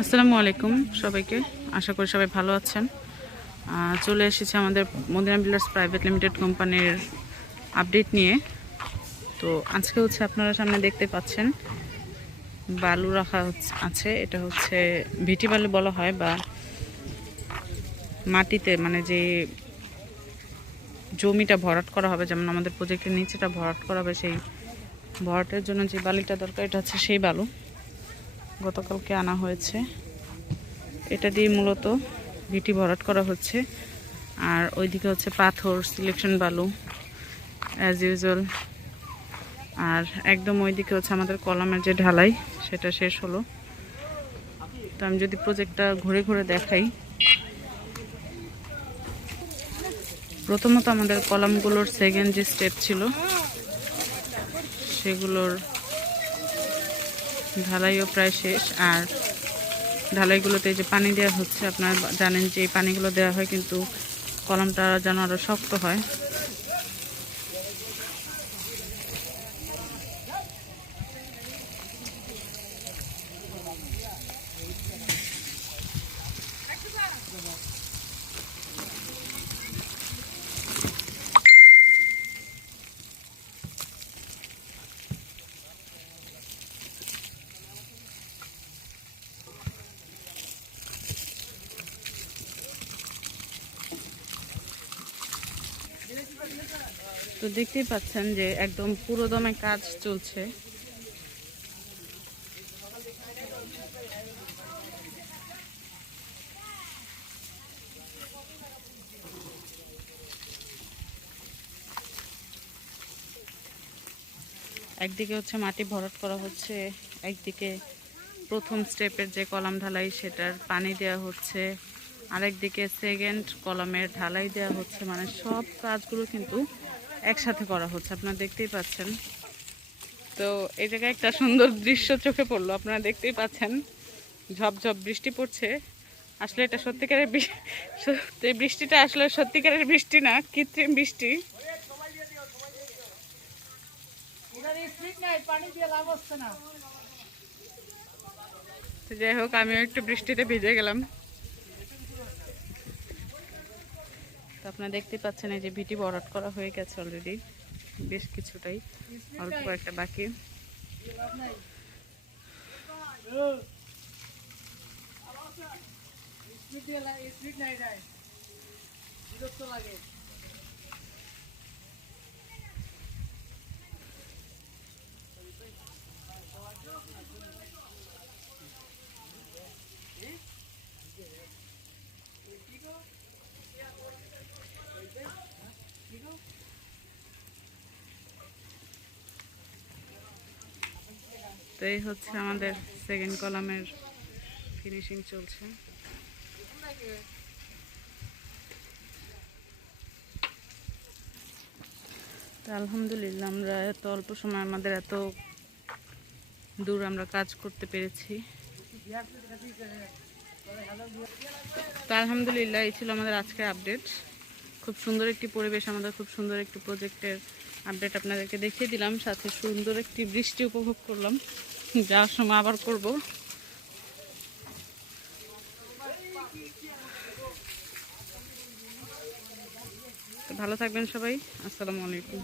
আসসালামু আলাইকুম সবাইকে। আশা করি সবাই ভালো আছেন। চলে এসেছে আমাদের মদিনা বিল্ডার্স প্রাইভেট লিমিটেড কোম্পানির আপডেট নিয়ে। তো আজকে আপনারা সামনে দেখতে পাচ্ছেন বালু রাখা আছে। এটা ভিটি বালু বলা হয়, বা মাটিতে মানে যে জমিটা ভরাট করা হবে, যেমন আমাদের প্রজেক্টের নিচেটা ভরাট করা হবে, সেই ভরাটের জন্য যে বালিটা দরকার এটা সেই বালু গতকালকে আনা হয়েছে। এটা দিয়ে মূলত ভিটি ভরাট করা হচ্ছে। আর ওইদিকে পাথর সিলেকশন বালু অ্যাজ ইউজুয়াল। আর একদম ওইদিকে আমাদের কলামের যে ঢালাই সেটা শেষ হলো। তো আমি যদি প্রজেক্টটা ঘুরে ঘুরে দেখাই, প্রথমত আমাদের কলামগুলোর সেকেন্ড যে স্টেপ ছিল সেগুলোর ঢালাইও প্রায় শেষ। আর ঢালাইগুলোতে যে পানি দেওয়া হচ্ছে, আপনারা জানেন যে এই পানিগুলো দেওয়া হয় কিন্তু কলামটা যেন আরও শক্ত হয়। তো দেখতেই পাচ্ছেন যে একদম পুরো দমে কাজ চলছে। একদিকে মাটি ভরাট করা হচ্ছে, একদিকে প্রথম স্টেপের যে কলাম ঢালাই সেটার পানি দেওয়া হচ্ছে, আরেকদিকে সেকেন্ড কলামের ঢালাই দেওয়া হচ্ছে। মানে সব কাজগুলো কিন্তু একসাথে করা হচ্ছে, আপনারা দেখতেই পাচ্ছেন। তো এই জায়গায় একটা সুন্দর দৃশ্য চোখে পড়লো, আপনারা দেখতেই পাচ্ছেন ঝপঝপ বৃষ্টি পড়ছে। আসলে এটা সত্যিকারের বৃষ্টিটা আসলে সত্যিকারের বৃষ্টি না, কৃত্রিম বৃষ্টি। যাই হোক, আমিও একটু বৃষ্টিতে ভিজে গেলাম। তো আপনারা দেখতে পাচ্ছেন এই যে ভিটি ভরাট করা হয়ে গেছে অলরেডি, বেশ কিছুটাই, অল্প কয়েকটা বাকি। তো এই আমাদের সেকেন্ড কলামের ফিনিশিং চলছে। তো আলহামদুলিল্লাহ আমরা এত অল্প সময় আমাদের এত দূর আমরা কাজ করতে পেরেছি। তো আলহামদুলিল্লাহ এই ছিল আমাদের আজকের আপডেট। খুব সুন্দর একটি পরিবেশ, আমাদের খুব সুন্দর একটি প্রজেক্টের আপডেট আপনাদেরকে দেখিয়ে দিলাম, সাথে সুন্দর একটি বৃষ্টি উপভোগ করলাম, যাওয়ার সময় আবার করব। তো ভালো থাকবেন সবাই। আসসালামু আলাইকুম।